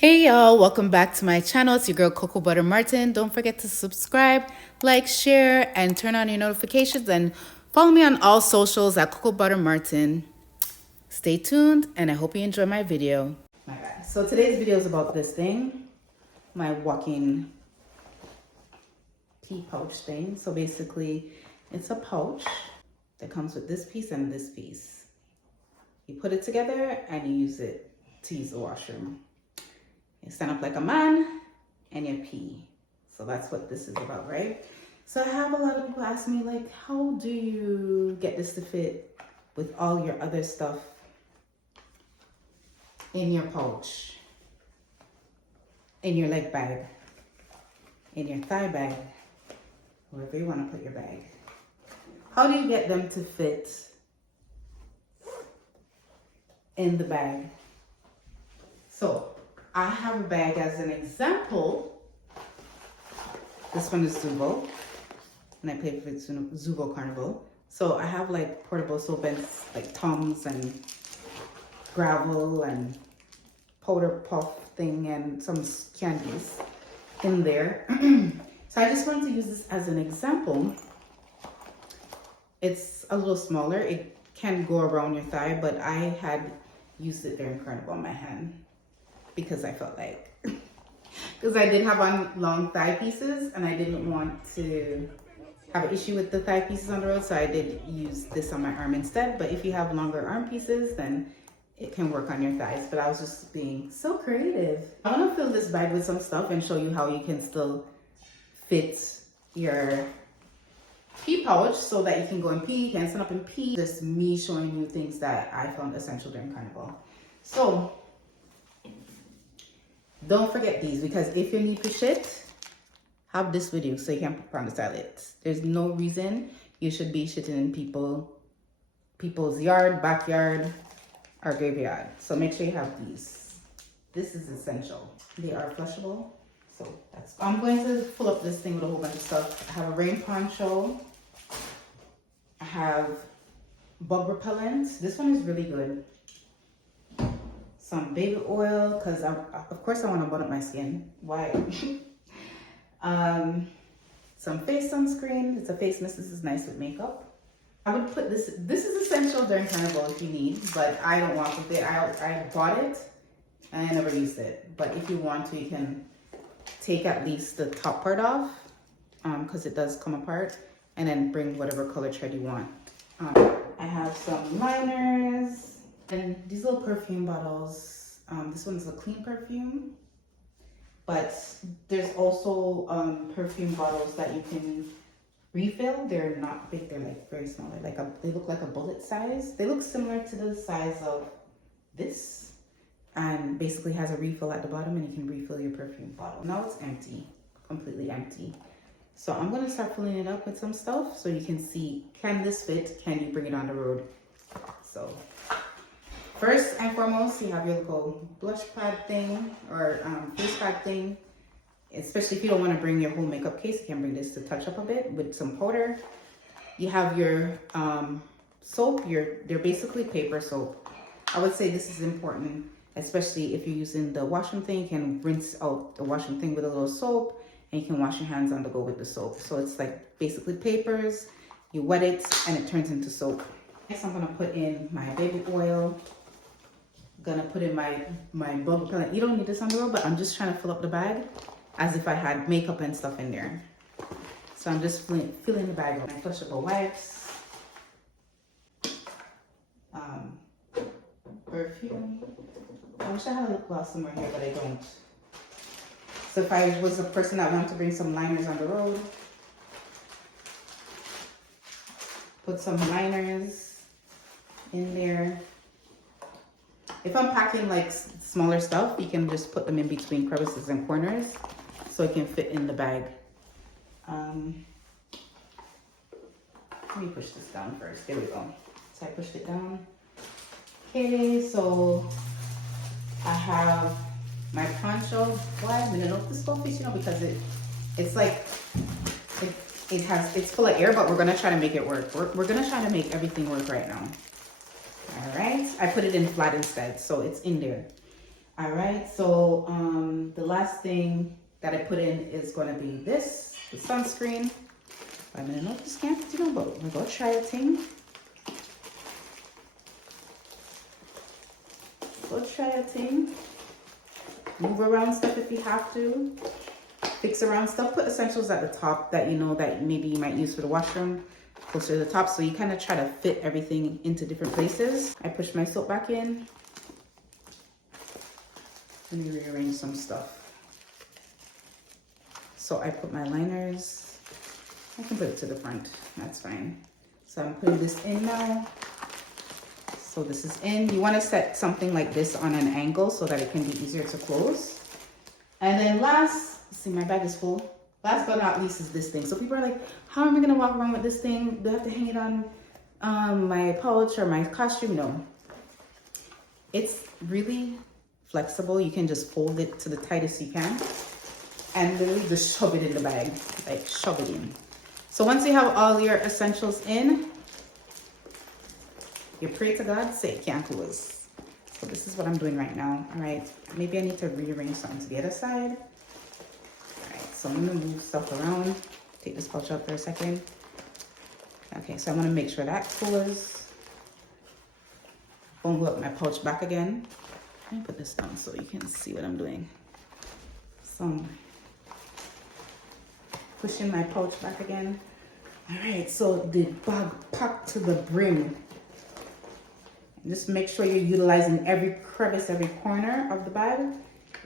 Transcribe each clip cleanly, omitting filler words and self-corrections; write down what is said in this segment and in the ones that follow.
Hey y'all, welcome back to my channel. It's your girl Cocoa Butter Martin. Don't forget to subscribe, like, share, and turn on your notifications, and follow me on all socials at Cocoa Butter Martin. Stay tuned, and I hope you enjoy my video. Alright, so today's video is about this thing, my walking pee pouch thing. So basically, it's a pouch that comes with this piece and this piece. You put it together and you use it to use the washroom. You stand up like a man and you pee. So that's what this is about, right? So I have a lot of people ask me, like, how do you get this to fit with all your other stuff in your pouch, in your leg bag, in your thigh bag, wherever you want to put your bag? How do you get them to fit in the bag? So I have a bag as an example. This one is Zubo, and I played with Zubo Carnival. So I have like portable soap and like Tums and gravel and powder puff thing and some candies in there. So I just wanted to use this as an example. It's a little smaller. It can go around your thigh, but I had used it during Carnival on my hand, because I felt like, because I did have on long thigh pieces and I didn't want to have an issue with the thigh pieces on the road, so I did use this on my arm instead. But if you have longer arm pieces, then it can work on your thighs. But I was just being so creative. I want to fill this bag with some stuff and show you how you can still fit your pee pouch so that you can go and pee, you can stand up and pee. Just me showing you things that I found essential during Carnival. So don't forget these, because if you need to shit, have this with you so you can put on the toilet. There's no reason you should be shitting in people's yard, backyard, or graveyard. So make sure you have these. This is essential. They are flushable. So I'm going to fill up this thing with a whole bunch of stuff. I have a rain poncho. I have bug repellent. This one is really good. Some baby oil, because of course I want to burn up my skin. Why? Some face sunscreen. It's a face mist. This is nice with makeup. I would put this is essential during Carnival if you need, but I don't want with it. I bought it and I never used it. But if you want to, you can take at least the top part off, because it does come apart, and then bring whatever color thread you want. I have some liners. And these little perfume bottles, this one's a clean perfume, but there's also perfume bottles that you can refill. They're not big, they're like very small. They look like a bullet size. They look similar to the size of this, and basically has a refill at the bottom, and you can refill your perfume bottle. Now it's empty, completely empty. So I'm gonna start filling it up with some stuff so you can see, can this fit? Can you bring it on the road? So first and foremost, you have your little blush pad thing, or face pad thing. Especially if you don't want to bring your whole makeup case, you can bring this to touch up a bit with some powder. You have your soap. They're basically paper soap. I would say this is important, especially if you're using the washing thing. You can rinse out the washing thing with a little soap, and you can wash your hands on the go with the soap. So it's like basically papers. You wet it and it turns into soap. Next, I'm gonna put in my baby oil. Gonna put in my bug repellent. You don't need this on the road, but I'm just trying to fill up the bag as if I had makeup and stuff in there. So I'm just filling the bag with my flushable wipes, perfume. I wish I had a lip gloss somewhere here, but I don't. So if I was a person that wanted to bring some liners on the road, put some liners in there. If I'm packing like smaller stuff, you can just put them in between crevices and corners so it can fit in the bag. Let me push this down first. There we go. So I pushed it down. Okay, so I have my poncho. Why? I'm gonna know if this will fit, because it's like it's full of air, but we're gonna try to make it work. We're gonna try to make everything work right now. All right, I put it in flat instead, so it's in there. All right, so last thing that I put in is going to be this, the sunscreen. I'm going to know this can't, you know, but we're going to try a thing. Go try a thing. Move around stuff if you have to. Fix around stuff. Put essentials at the top that you know that maybe you might use for the washroom, closer to the top, so you kind of try to fit everything into different places. I push my soap back in. Let me rearrange some stuff. So I put my liners. I can put it to the front. That's fine. So I'm putting this in now. So this is in. You want to set something like this on an angle so that it can be easier to close. And then last, see, my bag is full. Last but not least is this thing. So people are like, how am I going to walk around with this thing? Do I have to hang it on my pouch or my costume? No. It's really flexible. You can just fold it to the tightest you can and literally just shove it in the bag. Like, shove it in. So once you have all your essentials in, you pray to God, say it can't close. So this is what I'm doing right now. All right. Maybe I need to rearrange something to the other side. So I'm gonna move stuff around. Take this pouch out for a second. Okay, so I'm gonna make sure that cools. Bundle up my pouch back again. Let me put this down so you can see what I'm doing. So I'm pushing my pouch back again. All right, so the bag packed to the brim. Just make sure you're utilizing every crevice, every corner of the bag.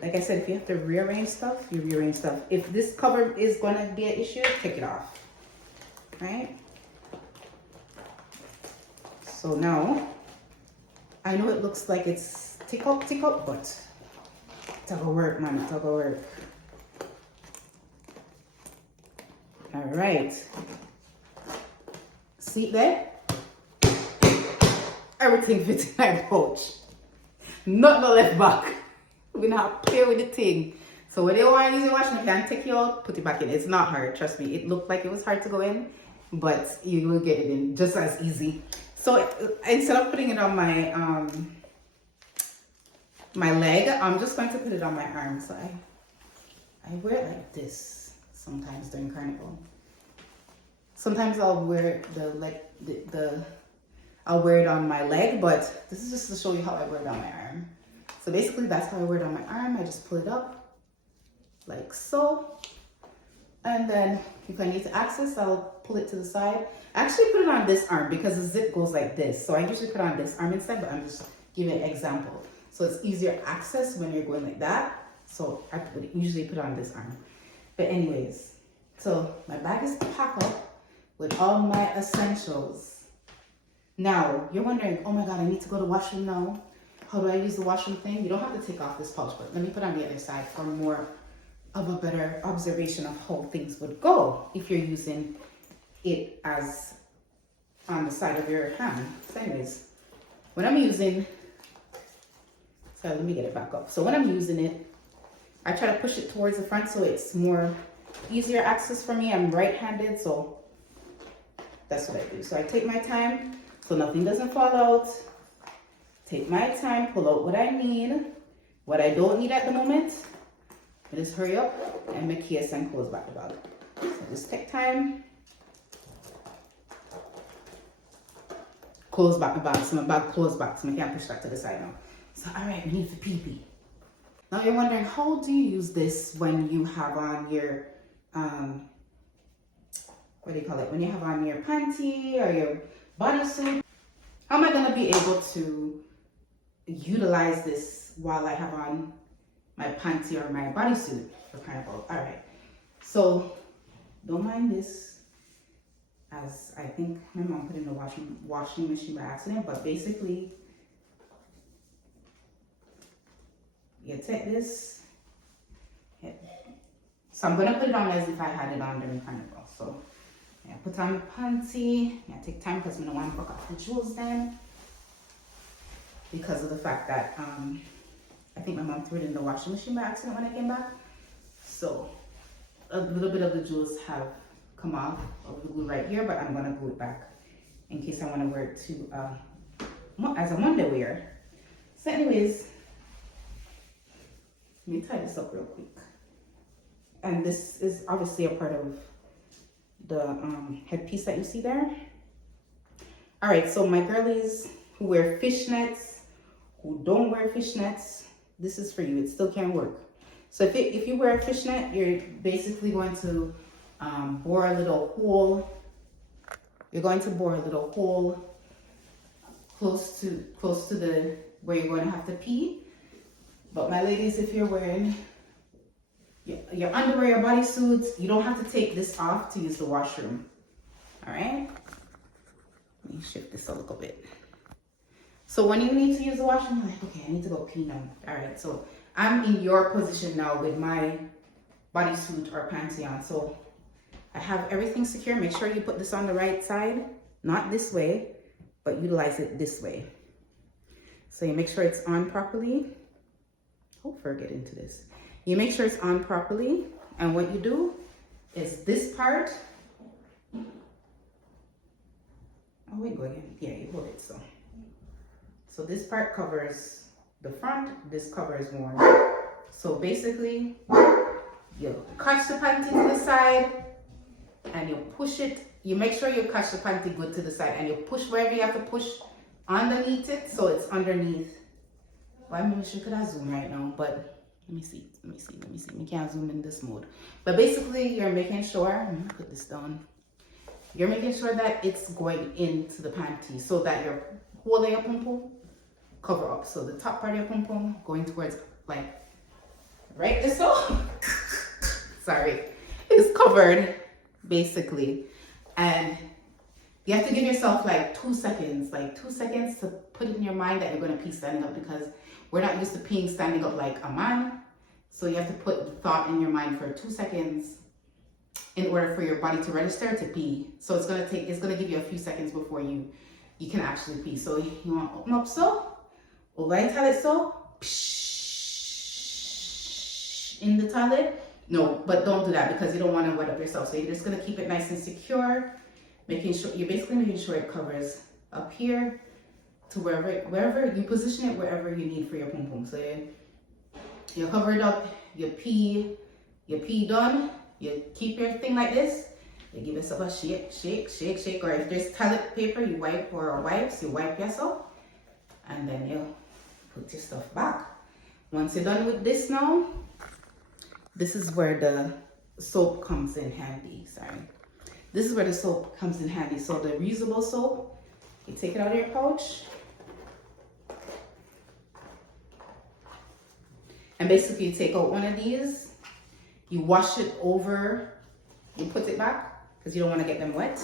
Like I said, if you have to rearrange stuff, you rearrange stuff. If this cover is going to be an issue, take it off. Right? So now, I know it looks like it's tick up, but it's a work, man. It's a work. All right. See there? Everything fits in my pouch. Not no left back. We not play with the thing. So when you want to use the washing, you can take it out, put it back in. It's not hard, trust me. It looked like it was hard to go in, but you will get it in just as easy. So instead of putting it on my my leg, I'm just going to put it on my arm. So I wear it like this sometimes during Carnival. Sometimes I'll wear I'll wear it on my leg, but this is just to show you how I wear it on my arm. So basically that's how I wear it on my arm. I just pull it up like so. And then if I need to access, I'll pull it to the side. I actually put it on this arm because the zip goes like this. So I usually put it on this arm instead, but I'm just giving an example. So it's easier access when you're going like that. So I usually put it on this arm. But anyways, so my bag is packed up with all my essentials. Now, you're wondering, oh my God, I need to go to the washroom now. How do I use the washroom thing? You don't have to take off this pouch, but let me put on the other side for more of a better observation of how things would go if you're using it as on the side of your hand. So anyways, when I'm using, so let me get it back up. So when I'm using it, I try to push it towards the front so it's more easier access for me. I'm right-handed, so that's what I do. So I take my time so nothing doesn't fall out. Take my time, pull out what I need. What I don't need at the moment, I just hurry up and make case and close back the bag. So just take time. Close back the bag, so my bag closed back, so I can't push that to the side now. So all right, we need the pee-pee. Now you're wondering, how do you use this when you have on your, what do you call it? When you have on your panty or your bodysuit. How am I gonna be able to utilize this while I have on my panty or my bodysuit for Carnival? All right, so don't mind this, as I think my mom put in the washing machine by accident, but basically you take this, so I'm gonna put it on as if I had it on during Carnival. So yeah, put on the panty. Yeah, take time because I don't want to fuck off the jewels then. Because of the fact that I think my mom threw it in the washing machine by accident when I came back. So a little bit of the jewels have come off of the glue right here, but I'm gonna glue it back in case I want to wear it to as a Monday wear. So anyways, Let me tie this up real quick. And this is obviously a part of the headpiece that you see there. All right, so my girlies who wear fishnets, who don't wear fishnets, this is for you. It still can work. So if you wear a fishnet, you're basically going to bore a little hole. You're going to bore a little hole close to the where you're going to have to pee. But my ladies, if you're wearing your underwear, your bodysuits, you don't have to take this off to use the washroom. All right. Let me shift this a little bit. So when you need to use the washroom, you're like, okay, I need to go pee now. All right, so I'm in your position now with my bodysuit or panty on. So I have everything secure. Make sure you put this on the right side, not this way, but utilize it this way. So you make sure it's on properly. Hopefully get into this. You make sure it's on properly. And what you do is this part. Oh, wait, go again. Yeah, you hold it so. So this part covers the front, this covers more. So basically, you catch the panty to the side and you push it. You make sure you catch the panty good to the side and you push wherever you have to push underneath it so it's underneath. Well, I wish you could have zoom right now, but let me see. We can't zoom in this mode. But basically, you're making sure, I'm gonna put this down. You're making sure that it's going into the panty so that your whole layer pum-pum cover up. So the top part of your pum-pum going towards like right this so sorry, is covered basically. And you have to give yourself like 2 seconds, to put it in your mind that you're gonna pee standing up, because we're not used to peeing standing up like a man. So you have to put thought in your mind for 2 seconds in order for your body to register to pee. So it's gonna give you a few seconds before you can actually pee. So you want to open up so, over in toilet so, in the toilet. No, but don't do that because you don't want to wet up yourself. So you're just gonna keep it nice and secure, you're basically making sure it covers up here to wherever you position it, wherever you need for your pum pum. So you cover it up, you pee done. You keep your thing like this. You give yourself a shake. Or if there's toilet paper, you wipe, or wipes, you wipe yourself. And then you put your stuff back. Once you're done with this now, this is where the soap comes in handy. This is where the soap comes in handy. So the reusable soap, you take it out of your pouch. And basically you take out one of these. You wash it over, you put it back because you don't want to get them wet.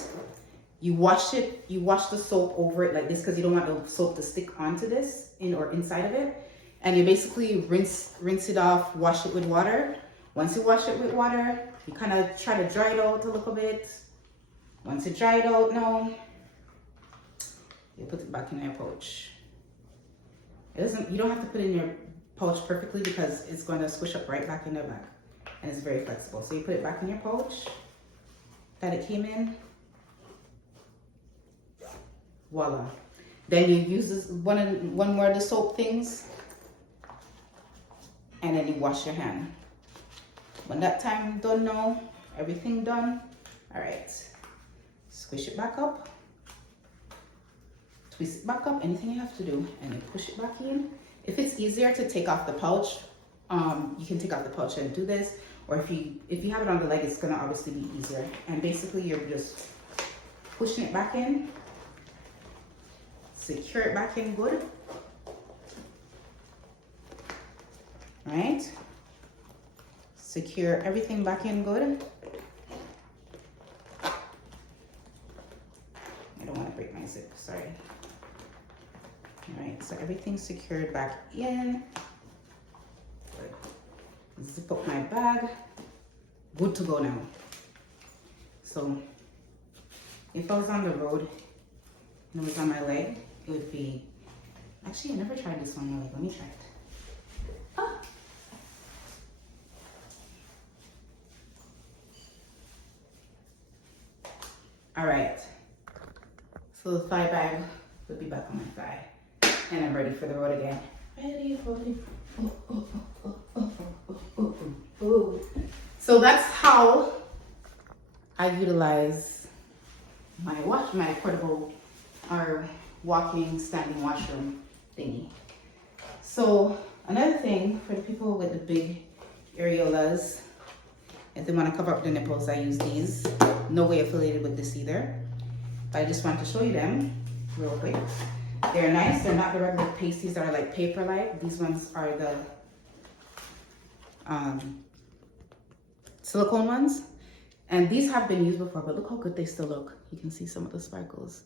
You wash the soap over it like this because you don't want the soap to stick onto this or inside of it. And you basically rinse it off, wash it with water. Once you wash it with water, you kind of try to dry it out a little bit. Once you dry it out now, you put it back in your pouch. You don't have to put it in your pouch perfectly because it's going to squish up right back in the back. And it's very flexible. So you put it back in your pouch that it came in. Voila. Then you use this one more of the soap things, and then you wash your hand. When that time done now, everything done. All right. Squish it back up. Twist it back up. Anything you have to do, and you push it back in. If it's easier to take off the pouch, you can take off the pouch and do this. Or if you have it on the leg, it's gonna obviously be easier. And basically you're just pushing it back in, secure it back in good. Right? Secure everything back in good. I don't want to break my zip, sorry. All right, so everything's secured back in. Good. Zip up my bag. Good to go now. So if I was on the road and it was on my leg, it would be, actually I never tried this on my leg. Let me try it. Ah. All right, so the thigh bag would be back on my thigh, and I'm ready for the road again. Ready. Oh. Ooh. So that's how I utilize my portable or walking standing washroom thingy. So another thing for the people with the big areolas, if they want to cover up the nipples, I use these. No way affiliated with this either. But I just want to show you them real quick. They're nice. They're not the regular pasties that are like paper-like. These ones are the silicone ones. And these have been used before, but look how good they still look. You can see some of the sparkles.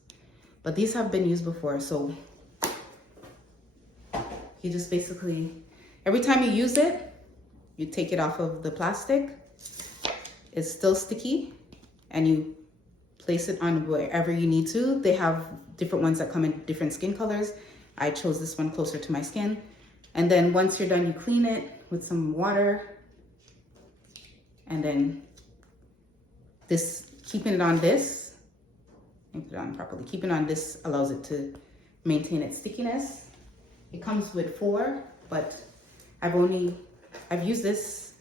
But these have been used before, so you just basically, every time you use it, you take it off of the plastic. It's still sticky, and you place it on wherever you need to. They have different ones that come in different skin colors. I chose this one closer to my skin. And then once you're done, you clean it with some water. And then keeping it on this, and put it on properly. Keeping it on this allows it to maintain its stickiness. It comes with 4, but I've used this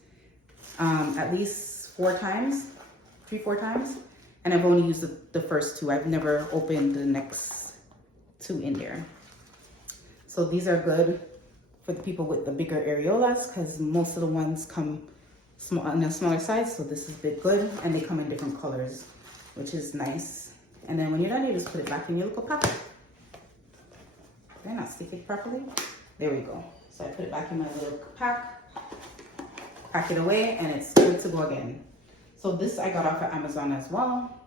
at least 4 times, 3-4 times, and I've only used the first 2. I've never opened the next 2 in there. So these are good for the people with the bigger areolas, because most of the ones come small on a smaller size, so this is good, and they come in different colors, which is nice. And then when you're done, you just put it back in your little pack. They're not sticking properly. There we go. So I put it back in my little pack, pack it away, and it's good to go again. So this I got off of Amazon as well.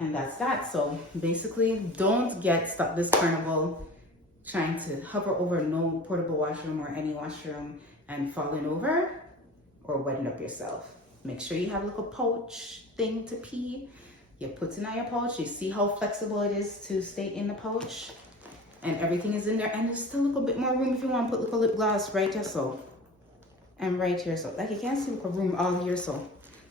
And that's that. So basically, don't get stuck this Carnival trying to hover over no portable washroom or any washroom and falling over or wetting up yourself. Make sure you have a little pouch thing to pee. You put it in your pouch. You see how flexible it is to stay in the pouch, and everything is in there. And there's still a little bit more room if you want to put little lip gloss right here, so, and right here, so. Like, you can't see little room all here, so.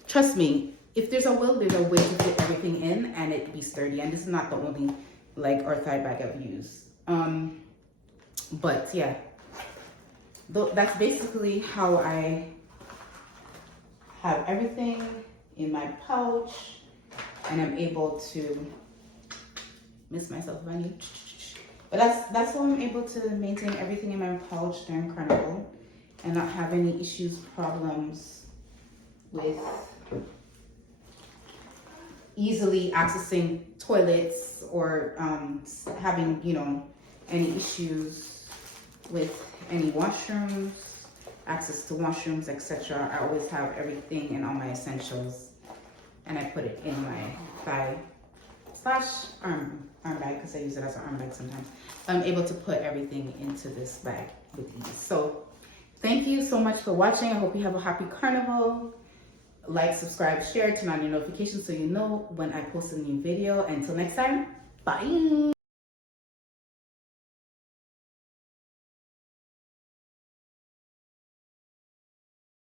Trust me, if there's a will, there's a way to fit everything in and it be sturdy. And this is not the only leg or thigh bag I've used. But yeah, that's basically how I have everything in my pouch, and I'm able to miss myself if I need. But that's how I'm able to maintain everything in my pouch during Carnival and not have any issues, problems with easily accessing toilets or having, you know, any issues with any washrooms, access to washrooms, etc. I always have everything and all my essentials, and I put it in my thigh / arm bag, because I use it as an arm bag sometimes. I'm able to put everything into this bag with ease. So thank you so much for watching. I hope you have a happy Carnival. Like, subscribe, share, turn on your notifications so you know when I post a new video. Until next time, bye.